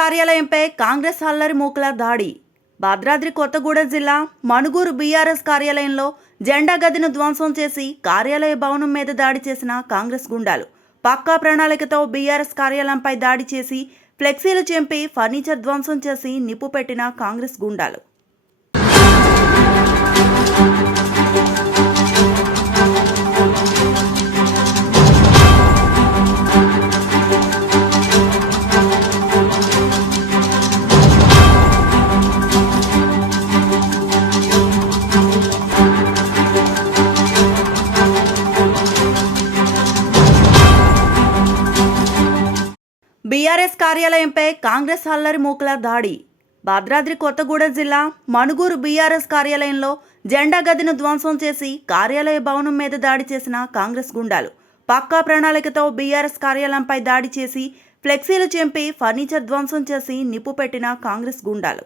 కార్యాలయంపై కాంగ్రెస్ అల్లరి మూకల దాడి. భద్రాద్రి కొత్తగూడెం జిల్లా మణుగూరు బీఆర్ఎస్ కార్యాలయంలో జెండా గదిని ధ్వంసం చేసి కార్యాలయ భవనం మీద దాడి చేసిన కాంగ్రెస్ గుండాలు. పక్కా ప్రణాళికతో బీఆర్ఎస్ కార్యాలయంపై దాడి చేసి ఫ్లెక్సీలు చింపి ఫర్నిచర్ ధ్వంసం చేసి నిప్పు పెట్టిన కాంగ్రెస్ గుండాలు. బీఆర్ఎస్ కార్యాలయంపై కాంగ్రెస్ అల్లరి మూకల దాడి. భద్రాద్రి కొత్తగూడెం జిల్లా మణుగూరు బీఆర్ఎస్ కార్యాలయంలో జెండా గదిని ధ్వంసం చేసి కార్యాలయ భవనం మీద దాడి చేసిన కాంగ్రెస్ గుండాలు. పక్కా ప్రణాళికతో బీఆర్ఎస్ కార్యాలయంపై దాడి చేసి ఫ్లెక్సీలు చింపి ఫర్నిచర్ ధ్వంసం చేసి నిప్పు పెట్టిన కాంగ్రెస్ గుండాలు.